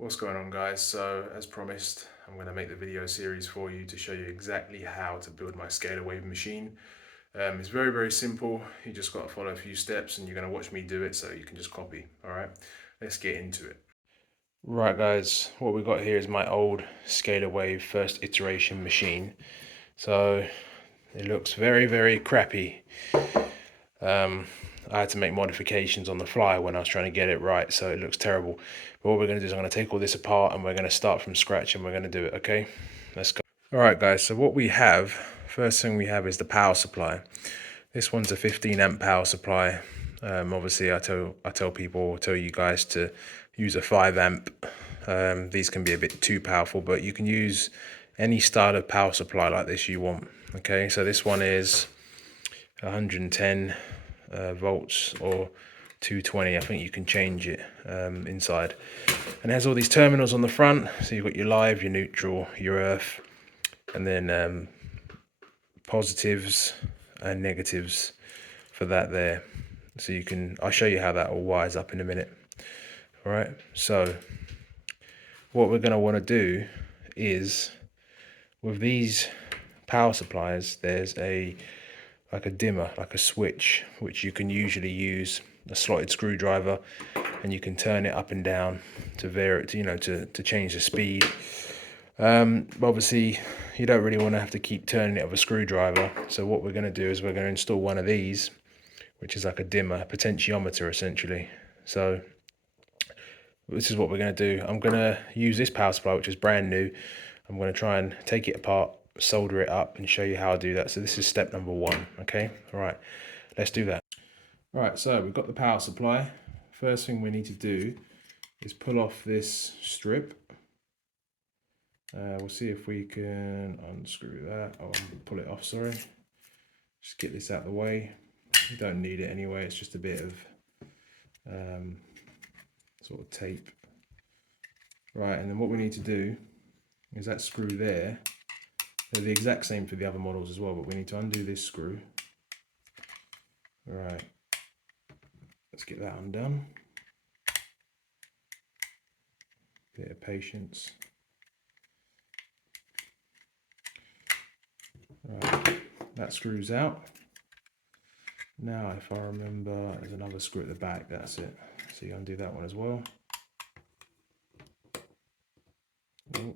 What's going on, guys? So as promised, I'm going to make the video series for you to show you exactly how to build my scalar wave machine. It's very simple. You just got to follow a few steps and you're going to watch me do it so you can just copy. All right, let's get into it. Right, guys, what we've got here is my old scalar wave first iteration machine. So it looks very crappy. I had to make modifications on the fly when I was trying to get it right, so it looks terrible. But what we're going to do is I'm going to take all this apart and we're going to start from scratch and we're going to do it, okay? Let's go. All right, guys, so what we have, first thing we have is the power supply. This one's a 15 amp power supply. Obviously, I tell you guys to use a 5 amp. These can be a bit too powerful, but you can use any style of power supply like this you want. Okay, so this one is 110 volts or 220. I think you can change it inside, and it has all these terminals on the front. So you've got your live, your neutral, your earth, and then positives and negatives for that there. So I'll show you how that all wires up in a minute. All right, so what we're going to want to do is, with these power supplies, there's like a dimmer, like a switch, which you can usually use a slotted screwdriver, and you can turn it up and down to vary it, to change the speed. Obviously, you don't really want to have to keep turning it with a screwdriver. So what we're going to do is we're going to install one of these, which is like a dimmer, potentiometer essentially. So this is what we're going to do. I'm going to use this power supply, which is brand new. I'm going to try and take it apart, solder it up, and show you how I do that. So this is step number 1. Okay, all right, let's do that. All right, so we've got the power supply. First thing we need to do is pull off this strip. We'll see if we can unscrew that. Oh, pull it off, sorry. Just get this out of the way. You don't need it anyway, it's just a bit of sort of tape. Right, and then what we need to do is that screw there. They're the exact same for the other models as well, but we need to undo this screw. Right, let's get that undone. Bit of patience. Right, that screws out. Now, if I remember, there's another screw at the back, that's it. So you undo that one as well. Oh,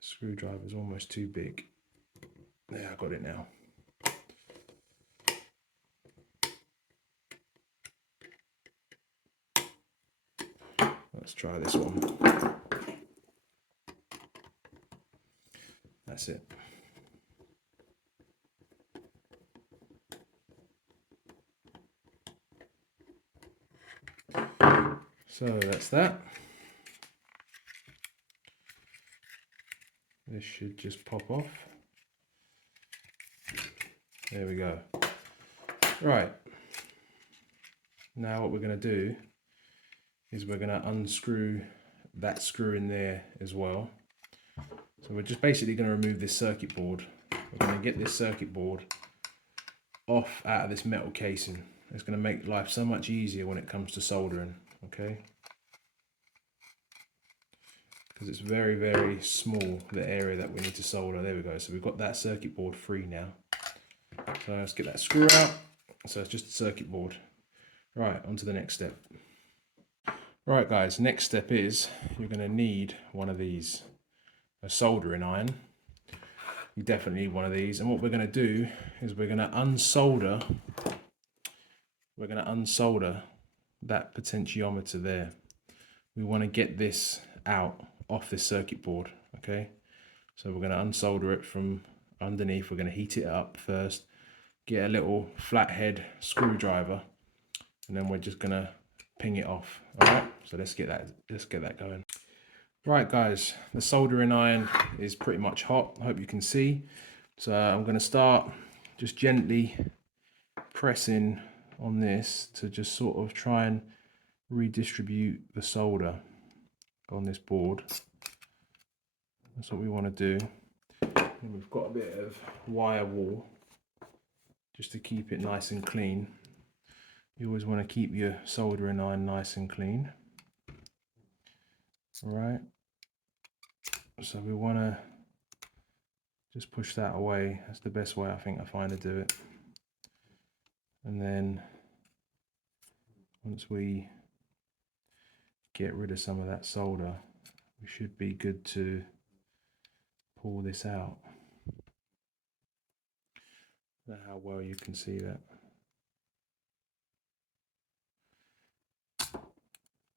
screwdriver's almost too big. There, I got it now. Let's try this one. That's it. So that's that. This should just pop off. There we go. Right. Now what we're going to do is we're going to unscrew that screw in there as well. So we're just basically going to remove this circuit board. We're going to get this circuit board off out of this metal casing. It's going to make life so much easier when it comes to soldering, okay? Because it's very small, the area that we need to solder. There we go. So we've got that circuit board free now. So let's get that screw out. So it's just a circuit board. Right, on to the next step. Right guys, next step is you're going to need one of these, a soldering iron. You definitely need one of these, and what we're going to do is we're going to unsolder that potentiometer there. We want to get this out off this circuit board, okay? So we're going to unsolder it from underneath. We're going to heat it up first, get a little flathead screwdriver, and then we're just going to ping it off. All right, so let's get that going. Right guys, the soldering iron is pretty much hot. I hope you can see. So I'm going to start just gently pressing on this to just sort of try and redistribute the solder on this board. That's what we want to do. And we've got a bit of wire wool just to keep it nice and clean. You always want to keep your soldering iron nice and clean. All right. So we want to just push that away. That's the best way I think I find to do it. And then once we get rid of some of that solder, we should be good to pull this out. I don't know how well you can see that.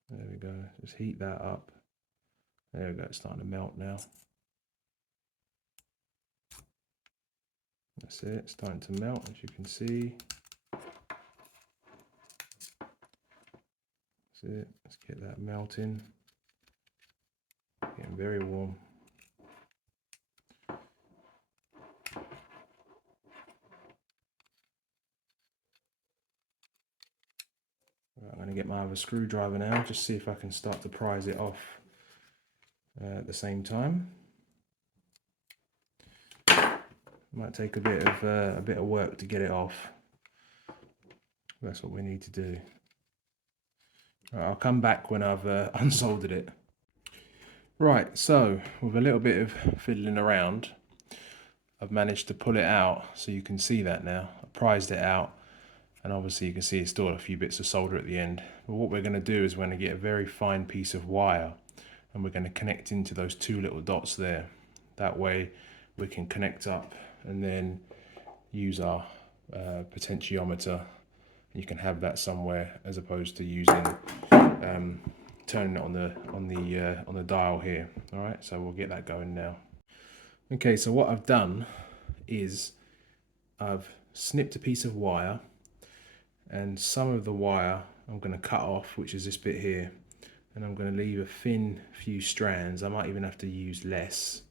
There we go. Just heat that up. There we go. It's starting to melt now. That's it. It's starting to melt, as you can see. That's it. Let's get that melting. Getting very warm. Right, I'm going to get my other screwdriver now, just see if I can start to prise it off at the same time. Might take a bit of work to get it off. That's what we need to do. Right, I'll come back when I've unsoldered it. Right, so with a little bit of fiddling around, I've managed to pull it out, so you can see that now. I prized it out, and obviously you can see it's still a few bits of solder at the end. But what we're going to do is we're going to get a very fine piece of wire, and we're going to connect into those two little dots there. That way we can connect up and then use our potentiometer. You can have that somewhere as opposed to using turning it on the dial here. All right, so we'll get that going now. Okay, so what I've done is I've snipped a piece of wire, and some of the wire I'm going to cut off, which is this bit here, and I'm going to leave a thin few strands. I might even have to use less.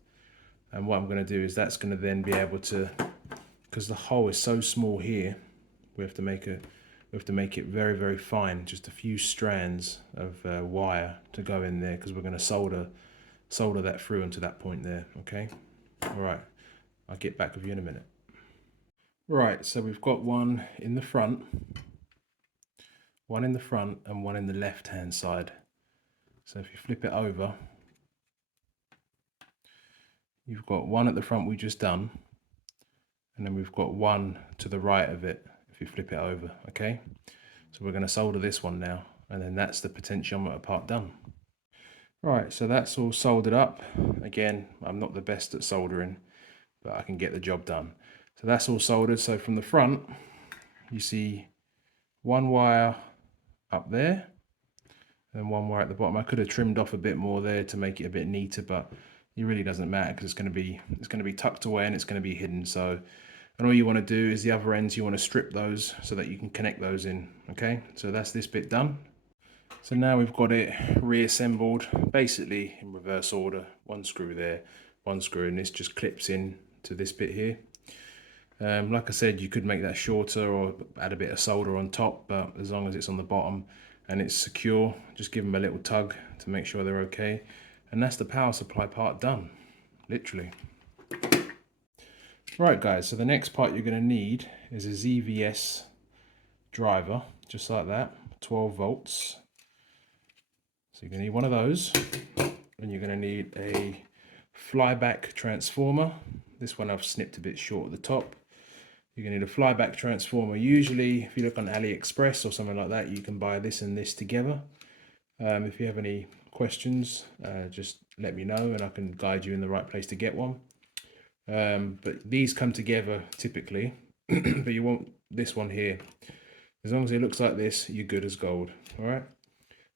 And what I'm going to do is that's going to then be able to, because the hole is so small here, we have to make it very, very fine, just a few strands of wire to go in there, because we're going to solder that through into that point there. Okay, all right, I'll get back with you in a minute. Right, so we've got one in the front and one in the left hand side. So if you flip it over, you've got one at the front we just done, and then we've got one to the right of it if you flip it over. Okay, so we're going to solder this one now, and then that's the potentiometer part done. Right, so that's all soldered up. Again, I'm not the best at soldering, but I can get the job done. So that's all soldered. So from the front, you see one wire up there and one wire at the bottom. I could have trimmed off a bit more there to make it a bit neater, but it really doesn't matter because it's going to be tucked away and it's going to be hidden. So, and all you want to do is the other ends, you want to strip those so that you can connect those in. Okay, so that's this bit done. So now we've got it reassembled basically in reverse order. One screw there, one screw, and this just clips in to this bit here. Like I said, you could make that shorter or add a bit of solder on top, but as long as it's on the bottom and it's secure, just give them a little tug to make sure they're okay. And that's the power supply part done, literally. Right guys, so the next part you're going to need is a ZVS driver, just like that, 12 volts. So you're going to need one of those, and you're going to need a flyback transformer. This one I've snipped a bit short at the top. You're going to need a flyback transformer. Usually, if you look on AliExpress or something like that, you can buy this and this together. If you have any questions, just let me know and I can guide you in the right place to get one. But these come together typically, but you want this one here. As long as it looks like this, you're good as gold. All right.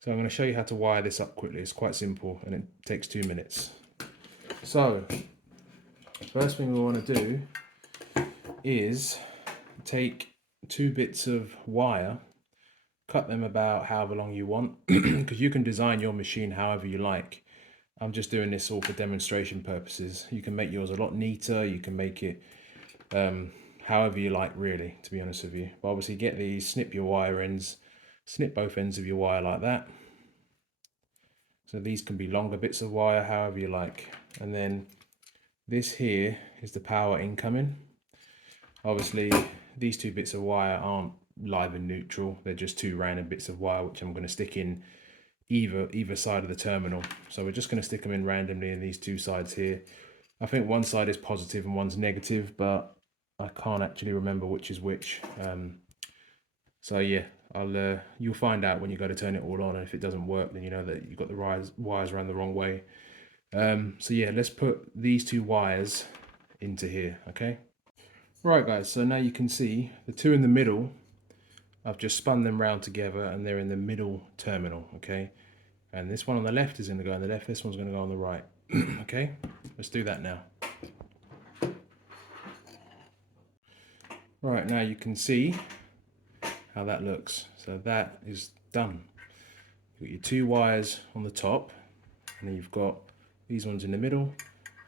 So I'm going to show you how to wire this up quickly. It's quite simple and it takes 2 minutes. So the first thing we want to do is take 2 bits of wire, cut them about however long you want, because you can design your machine however you like. I'm just doing this all for demonstration purposes. You can make yours a lot neater, you can make it however you like really, to be honest with you. But obviously get these, snip your wire ends, snip both ends of your wire like that. So these can be longer bits of wire, however you like. And then this here is the power incoming. Obviously these 2 bits of wire aren't live and neutral, they're just 2 random bits of wire which I'm going to stick in either side of the terminal. So we're just going to stick them in randomly in these two sides here. I think one side is positive and one's negative, but I can't actually remember which is which. So yeah, you'll find out when you go to turn it all on, and if it doesn't work, then you know that you've got the wires around the wrong way. So yeah, let's put these two wires into here, okay? Right guys, so now you can see the two in the middle, I've just spun them round together and they're in the middle terminal, okay? And this one on the left is going to go on the left, this one's going to go on the right. Okay, let's do that now. Right, now you can see how that looks. So that is done. You've got your two wires on the top, and then you've got these ones in the middle,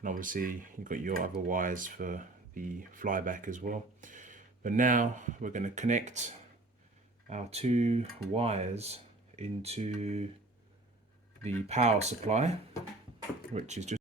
and obviously you've got your other wires for the flyback as well. But now we're going to connect our two wires into the power supply, which is just